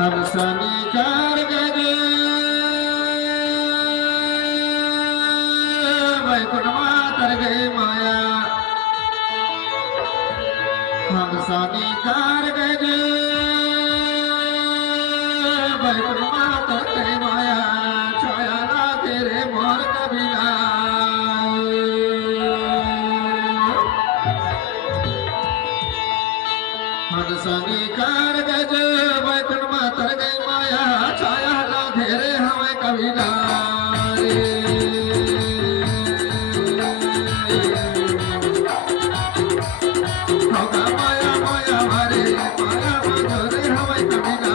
हरसनी car गजे वैकुंठमा तर गई माया हरसनी car गजे वैकुंठमा तर गई माया छाया ना तेरे मोर कबीला हरसनी कार गजे वैकुंठमा तर गई माया छाया ना घेरे हमें कभी ना होगा माया माया हरे माया मधुरे हमें कभी ना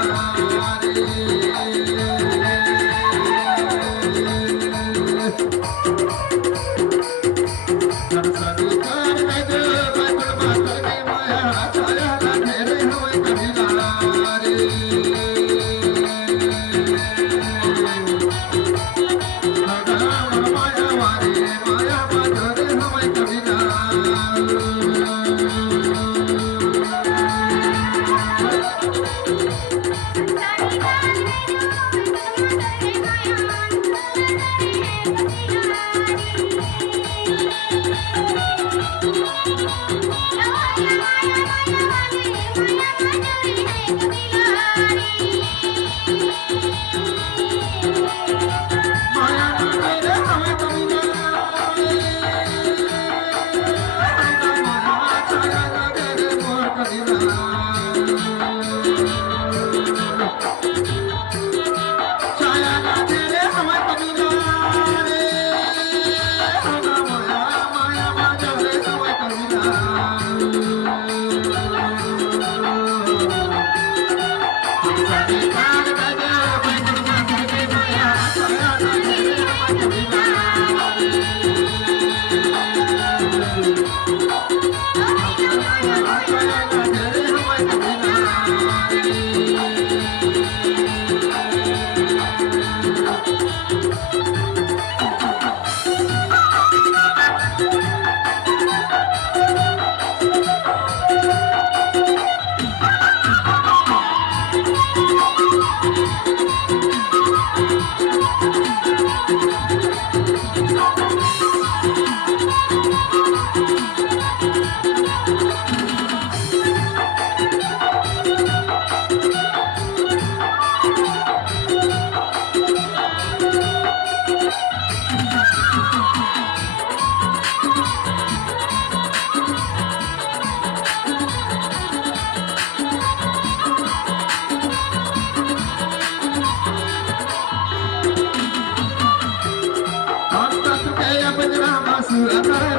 हरसनी कार गजे वैकुंठमा तर गई माया छाया ना घेरे हमें कभी ना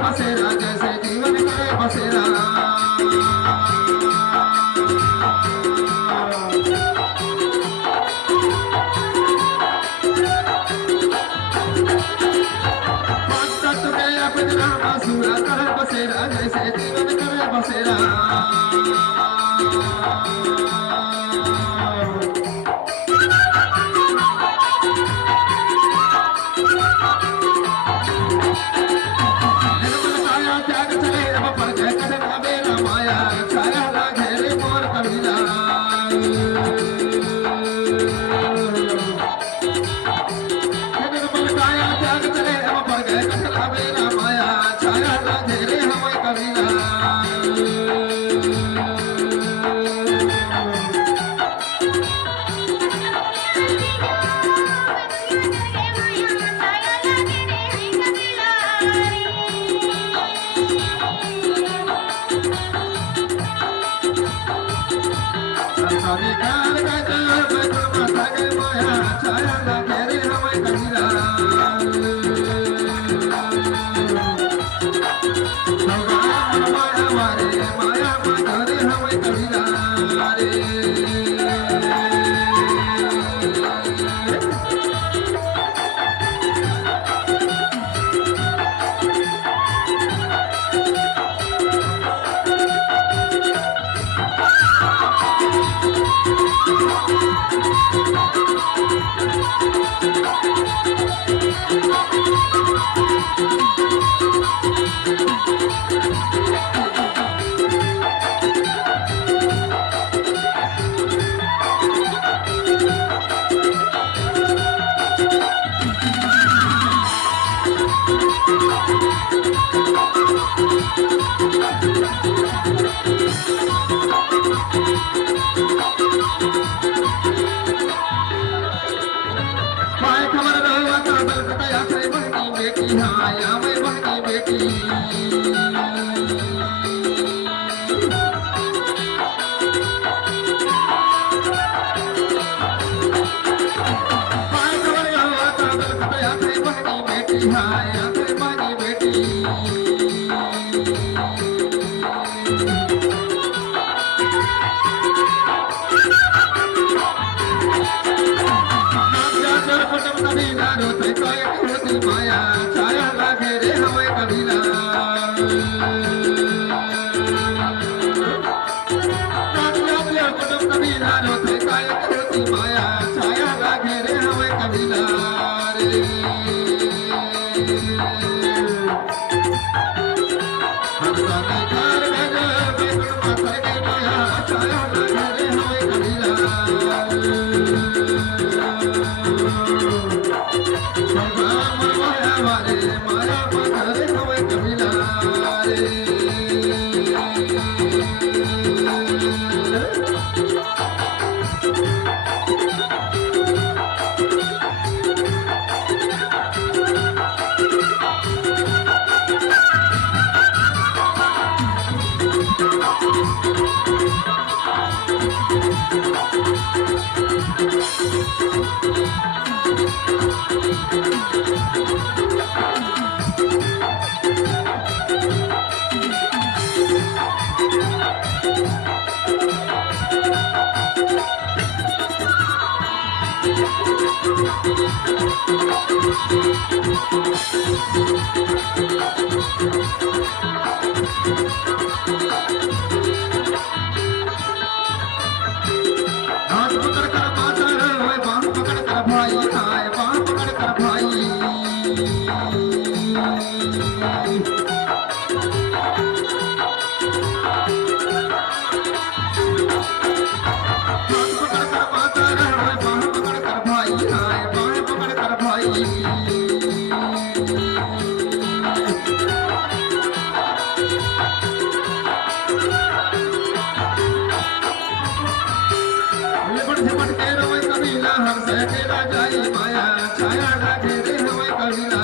बसेरा जैसे जीवन करे बसेरा बसेरा जैसे जीवन करे बसेरा माया छाया घेरे हमें कभी ना बेटी हाँ या मैं बहनी बेटी माया छाया लागे रे हमें कबीला कुटुंब कबीला रोते काय होती माया छाया लागे रे हमें कबीला रे हंसाने घर में बेगुन माथा के माया छाया लागे रे हमें कबीला माया पकड़े हमें कबीला माया छाया लागे रे हमें कबीला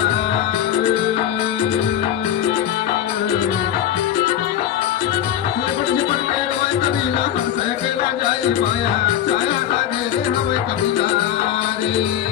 कबीला हंस के ना जाए माया छाया लागे रे हमें कबीला रे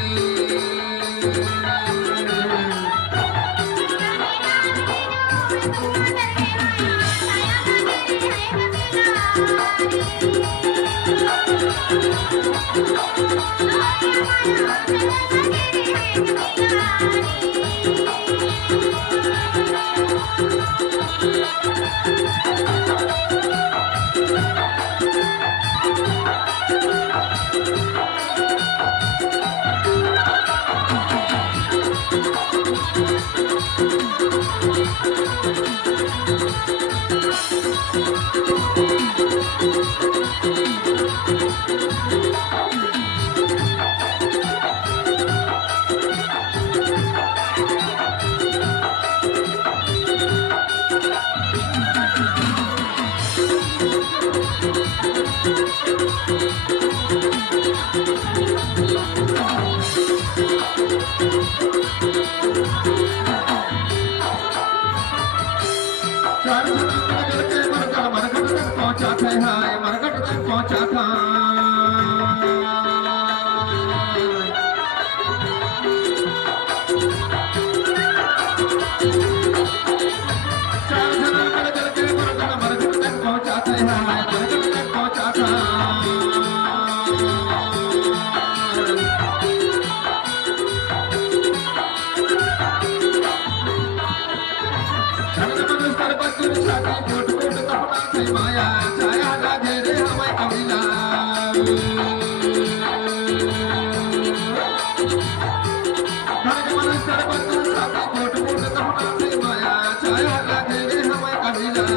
पहुंचा था हाय मरकट तक पहुंचा था चार जना मिलकर के मरकट तक पहुंचा था हाय मरकट तक पहुंचा था माया छाया लागे रे हमें कबीला माया छाया लागे रे हमें कबीला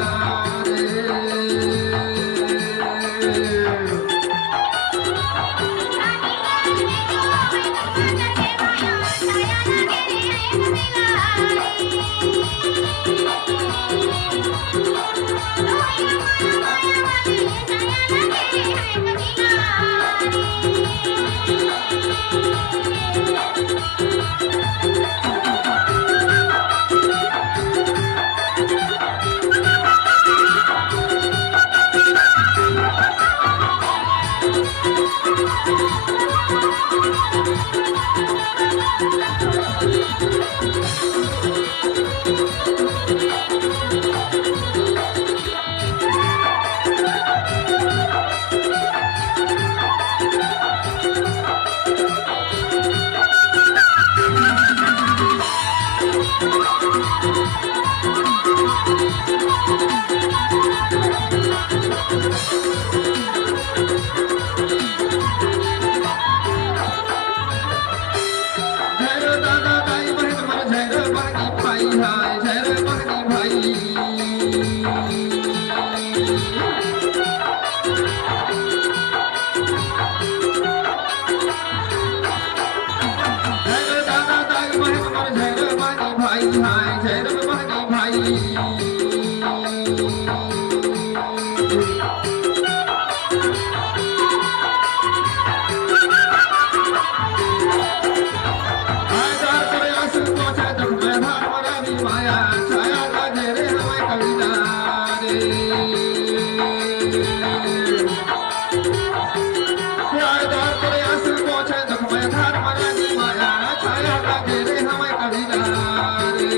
दादा ताई बहन मन झैर बहनी भाई हाय झैर बहनी भाई झैर दादा ताई बहन मन झैर बहनी भाई हाय झैर बहनी भाई माया छाया लागे रे हमें कविता रे प्यार दार करे आंसू पहुंचे दुख में धार मरानी माया छाया लागे रे हमें कविता रे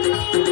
Thank you.